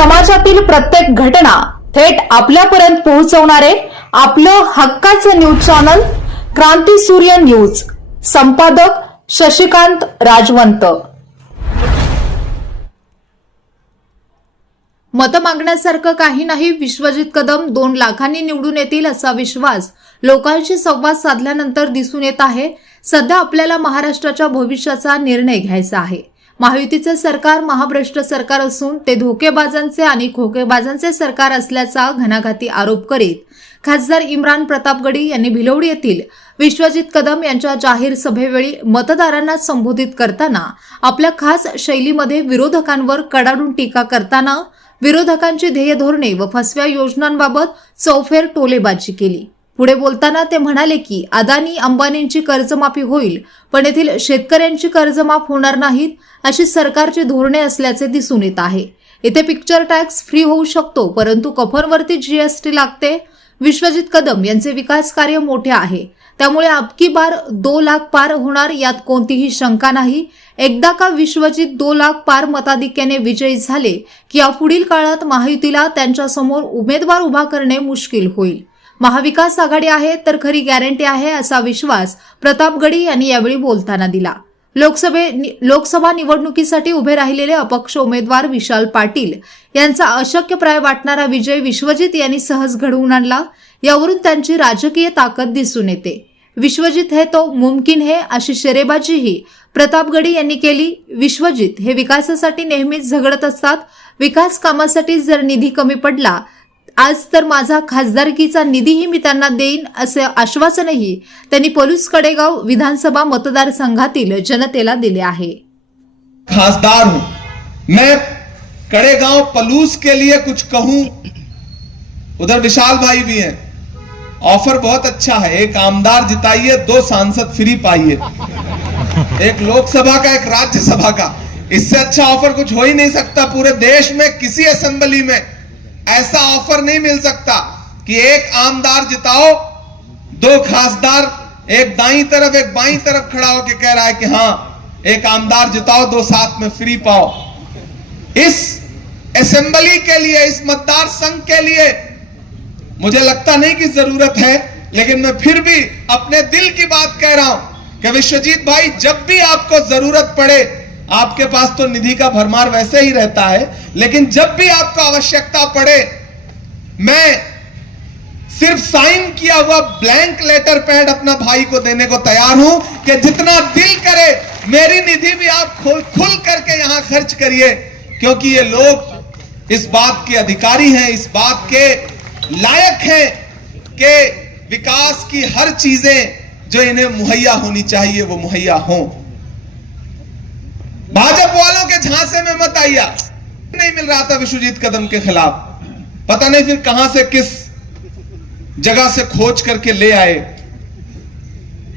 समाजातील प्रत्येक घटना थेट आपल्यापर्यंत पोहोचवणारे आपलं हक्काचं न्यूज चॅनल क्रांती सूर्य न्यूज. संपादक शशिकांत राजवंत. मत मागण्यासारखं काही नाही. विश्वजित कदम 2 लाखांनी निवडून येतील असा विश्वास लोकांशी संवाद साधल्यानंतर दिसून येत आहे. सध्या आपल्याला महाराष्ट्राच्या भविष्याचा निर्णय घ्यायचा आहे. महायुतीचे सरकार महाभ्रष्ट सरकार असून ते धोकेबाजांचे आणि खोकेबाजांचे सरकार असल्याचा घणाघाती आरोप करीत खासदार इम्रान प्रतापगडी यांनी भिलवडी येथील विश्वजित कदम यांच्या जाहीर सभेवेळी मतदारांना संबोधित करताना आपल्या खास शैलीमध्ये विरोधकांवर कडाडून टीका करताना विरोधकांची ध्येय धोरणे व फसव्या योजनांबाबत चौफेर टोलेबाजी केली. पुढे बोलताना ते म्हणाले की अदानी अंबानींची कर्जमाफी होईल पण येथील शेतकऱ्यांची कर्जमाफ होणार नाहीत अशी सरकारची धोरणे असल्याचे दिसून येत आहे. इथे पिक्चर टॅक्स फ्री होऊ शकतो परंतु कफनवरती जीएसटी लागते. विश्वजित कदम यांचे विकास कार्य मोठे आहे त्यामुळे अबकी बार 2 लाख पार होणार यात कोणतीही शंका नाही. एकदा का विश्वजित 2 लाख पार मताधिक्याने विजयी झाले की यापुढील काळात महायुतीला त्यांच्या समोर उमेदवार उभा करणे मुश्किल होईल. महाविकास आघाडी आहे तर खरी गॅरंटी आहे असा विश्वास प्रतापगडी यांनी यावेळी बोलताना दिला. लोकसभा निवडणुकीसाठी उभे राहिलेले अपक्ष उमेदवार विशाल पाटील यांचा अशक्यप्राय वाटणारा विजय विश्वजित यांनी सहज घडवून आणला. यावरून त्यांची राजकीय ताकद दिसून येते. विश्वजित है तो मुमकिन है अशी शेरेबाजीही प्रतापगडी यांनी केली. विश्वजित हे विकासासाठी नेहमीच झगडत असतात. विकास कामासाठी जर निधी कमी पडला आज तर माझा खासदारकीचा निधीही मी त्यांना देईन असे आश्वासनही त्यांनी पलूस कडेगाव विधानसभा मतदारसंघातील जनतेला दिले आहे. खासदार हूं मैं, कड़ेगांव पलूस के लिए कुछ कहूं. उधर विशाल भाई भी हैं. ऑफर बहुत अच्छा है. एक आमदार जिताइए 2 सांसद फ्री पाइए. एक लोकसभा का एक राज्यसभा का. इससे अच्छा ऑफर कुछ हो ही नहीं सकता. पूरे देश में किसी असेंबली में ऐसा ऑफर नहीं मिल सकता कि एक आमदार जिताओ 2 खासदार, एक दाईं तरफ एक बाईं तरफ खड़ा होकर कह रहा है कि हां एक आमदार जिताओ 2 साथ में फ्री पाओ. इस असेंबली के लिए, इस मतदार संघ के लिए मुझे लगता नहीं कि जरूरत है, लेकिन मैं फिर भी अपने दिल की बात कह रहा हूं कि विश्वजीत भाई जब भी आपको जरूरत पड़े, आपके पास तो निधि का भरमार वैसे ही रहता है, लेकिन जब भी आपको आवश्यकता पड़े मैं सिर्फ साइन किया हुआ ब्लैंक लेटर पैड अपना भाई को देने को तैयार हूं कि जितना दिल करे मेरी निधि भी आप खुल करके यहां खर्च करिए, क्योंकि ये लोग इस बात के अधिकारी हैं, इस बात के लायक हैं कि विकास की हर चीजें जो इन्हें मुहैया होनी चाहिए वो मुहैया हों. भाजपा वालों के झांसे में मत आइए. नहीं मिल रहा था विश्वजीत कदम के खिलाफ, पता नहीं फिर कहां से किस जगह से खोज करके ले आए.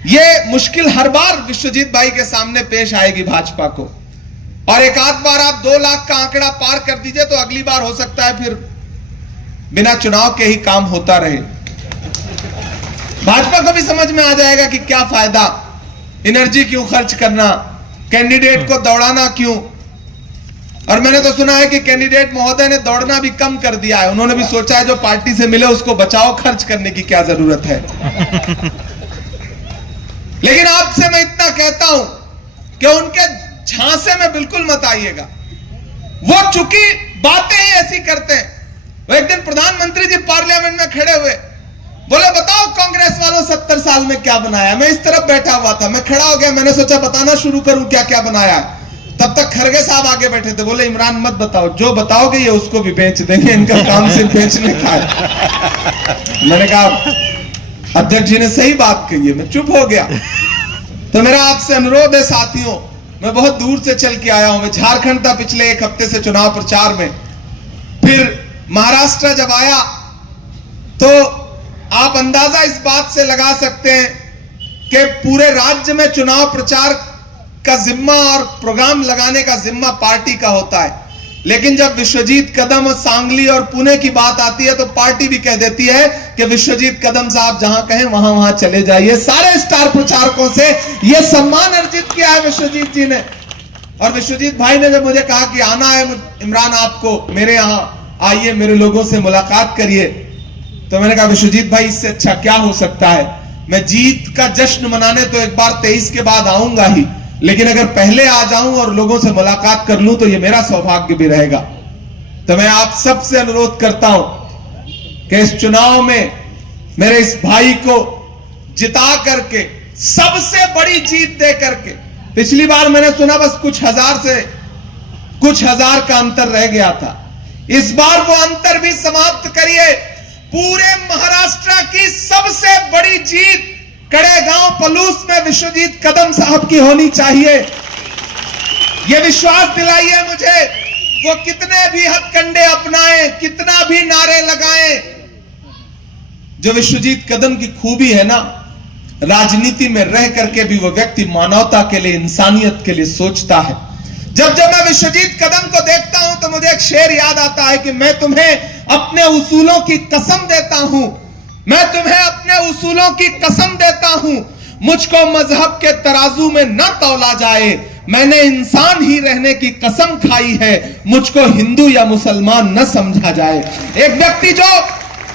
ये मुश्किल हर बार विश्वजीत भाई के सामने पेश आएगी भाजपा को. और एक आध बार आप 2 लाख का आंकड़ा पार कर दीजिए तो अगली बार हो सकता है फिर बिना चुनाव के ही काम होता रहे. भाजपा को भी समझ में आ जाएगा कि क्या फायदा, एनर्जी क्यों खर्च करना, कैंडिडेट को दौड़ाना क्यों. और मैंने तो सुना है कि कैंडिडेट महोदय ने दौड़ना भी कम कर दिया है. उन्होंने भी सोचा है जो पार्टी से मिले उसको बचाओ, खर्च करने की क्या जरूरत है. लेकिन आपसे मैं इतना कहता हूं कि उनके झांसे में बिल्कुल मत आइएगा. वो चूंकि बातें ही ऐसी करते हैं. वो एक दिन प्रधानमंत्री जी पार्लियामेंट में खड़े हुए, बोले बताओ कांग्रेस वालों 70 साल में क्या बनाया. मैं इस तरफ बैठा हुआ था, मैं खड़ा हो गया, मैंने सोचा बताना शुरू करूं क्या क्या बनाया है. तब तक खरगे साहब आगे बैठे थे. बोले इमरान मत बताओ, जो बताओगे ये उसको भी बेच देंगे, इनका काम सिर्फ बेचने का है. मैंने कहा अध्यक्ष जी ने सही बात कही है. मैं चुप हो गया. तो मेरा आपसे अनुरोध है साथियों, मैं बहुत दूर से चल के आया हूं. मैं झारखंड था पिछले 1 हफ्ते से चुनाव प्रचार में, फिर महाराष्ट्र जब आया तो आप अंदाजा इस बात से लगा सकते हैं कि पूरे राज्य में चुनाव प्रचार का जिम्मा और प्रोग्राम लगाने का जिम्मा पार्टी का होता है. लेकिन जब विश्वजीत कदम सांगली और पुणे की बात आती है तो पार्टी भी कह देती है कि विश्वजीत कदम साहब जहां कहें वहां वहां चले जाइए. सारे स्टार प्रचारकों से यह सम्मान अर्जित किया है विश्वजीत जी ने. और विश्वजीत भाई ने जब मुझे कहा कि आना है इमरान आपको मेरे यहां, आइए मेरे लोगों से मुलाकात करिए, तो मैंने कहा विश्वजीत भाई इससे अच्छा क्या हो सकता है। मैं जीत का जश्न मनाने तो एक बार 23 के बाद आऊंगा ही, लेकिन अगर पहले आ जाऊं और लोगों से मुलाकात कर लूं तो ये मेरा सौभाग्य भी रहेगा। तो मैं आप सबसे अनुरोध करता हूं कि इस चुनाव में मेरे इस भाई को जिता करके, सबसे बड़ी जीत दे करके, पिछली बार मैंने सुना बस कुछ हजार का अंतर रह गया था, इस बार वो अंतर भी समाप्त करिए। पूरे महाराष्ट्र की सबसे बड़ी जीत कड़ेगांव पलूस में विश्वजीत कदम साहब की होनी चाहिए। यह विश्वास दिलाइए मुझे, वो कितने भी हथकंडे अपनाएं, कितना भी नारे लगाएं, जो विश्वजीत कदम की खूबी है ना, राजनीति में रह करके भी वो व्यक्ति मानवता के लिए, इंसानियत के लिए सोचता है। जब जब मैं विश्वजीत कदम को देखता हूं तो मुझे एक शेर याद आता है कि मैं तुम्हें अपने उसूलों की कसम देता हूं, मैं तुम्हें अपने उसूलों की कसम देता हूं, मुझको मजहब के तराजू में न तौला जाए, मैंने इंसान ही रहने की कसम खाई है, मुझको हिंदू या मुसलमान न समझा जाए। एक व्यक्ति जो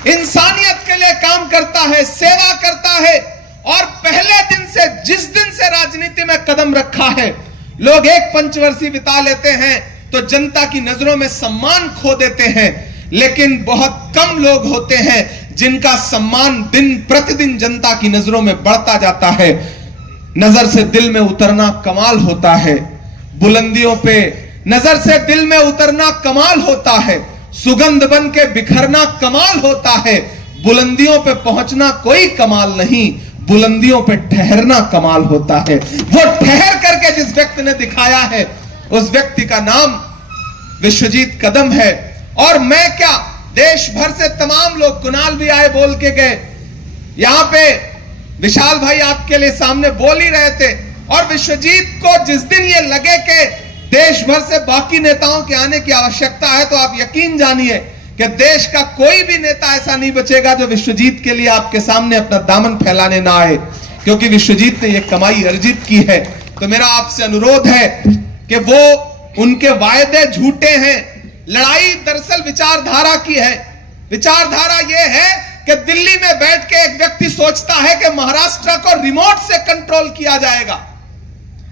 इंसानियत के लिए काम करता है, सेवा करता है, और पहले दिन से, जिस दिन से राजनीति में कदम रखा है, लोग एक पंचवर्षीय बिता लेते हैं तो जनता की नजरों में सम्मान खो देते हैं, लेकिन बहुत कम लोग होते हैं जिनका सम्मान दिन प्रतिदिन जनता की नजरों में बढ़ता जाता है। नजर से दिल में उतरना कमाल होता है, बुलंदियों पे नजर से दिल में उतरना कमाल होता है, सुगंध बन के बिखरना कमाल होता है, बुलंदियों पे पहुंचना कोई कमाल नहीं, बुलंदियों पे ठहरना कमाल होता है। वो ठहर करके जिस व्यक्ति ने दिखाया है, उस व्यक्ति का नाम विश्वजीत कदम है। और मैं क्या, देश भर से तमाम लोग, कुणाल भी आए बोल के गए, यहां पे विशाल भाई आपके लिए सामने बोल ही रहे थे। और विश्वजीत को जिस दिन ये लगे कि देश भर से बाकी नेताओं के आने की आवश्यकता है, तो आप यकीन जानिए कि देश का कोई भी नेता ऐसा नहीं बचेगा जो विश्वजीत के लिए आपके सामने अपना दामन फैलाने ना आए, क्योंकि विश्वजीत ने यह कमाई अर्जित की है। तो मेरा आपसे अनुरोध है कि वो उनके वायदे झूठे हैं, लड़ाई दरअसल विचारधारा की है। विचारधारा यह है कि दिल्ली में बैठ के एक व्यक्ति सोचता है कि महाराष्ट्र को रिमोट से कंट्रोल किया जाएगा,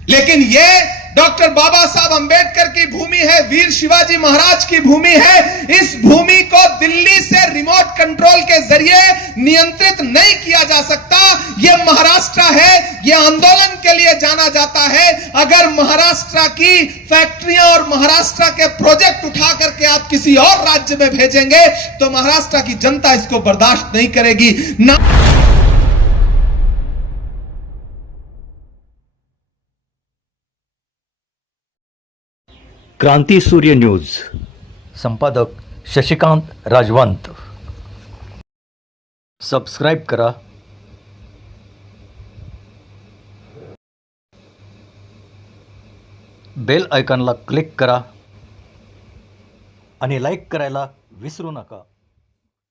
लेकिन यह डॉक्टर बाबा साहब अंबेडकर की भूमि है, वीर शिवाजी महाराज की भूमि है। इस भूमि को दिल्ली से रिमोट कंट्रोल के जरिए नियंत्रित नहीं किया जा सकता। यह महाराष्ट्र है, यह आंदोलन के लिए जाना जाता है। अगर महाराष्ट्र की फैक्ट्रियां और महाराष्ट्र के प्रोजेक्ट उठा करके आप किसी और राज्य में भेजेंगे तो महाराष्ट्र की जनता इसको बर्दाश्त नहीं करेगी ना। क्रांती सूर्य न्यूज, संपादक शशिकांत राजवंत. सबस्क्राईब करा, बेल आयकॉनला क्लिक करा आणि लाईक करायला विसरू नका.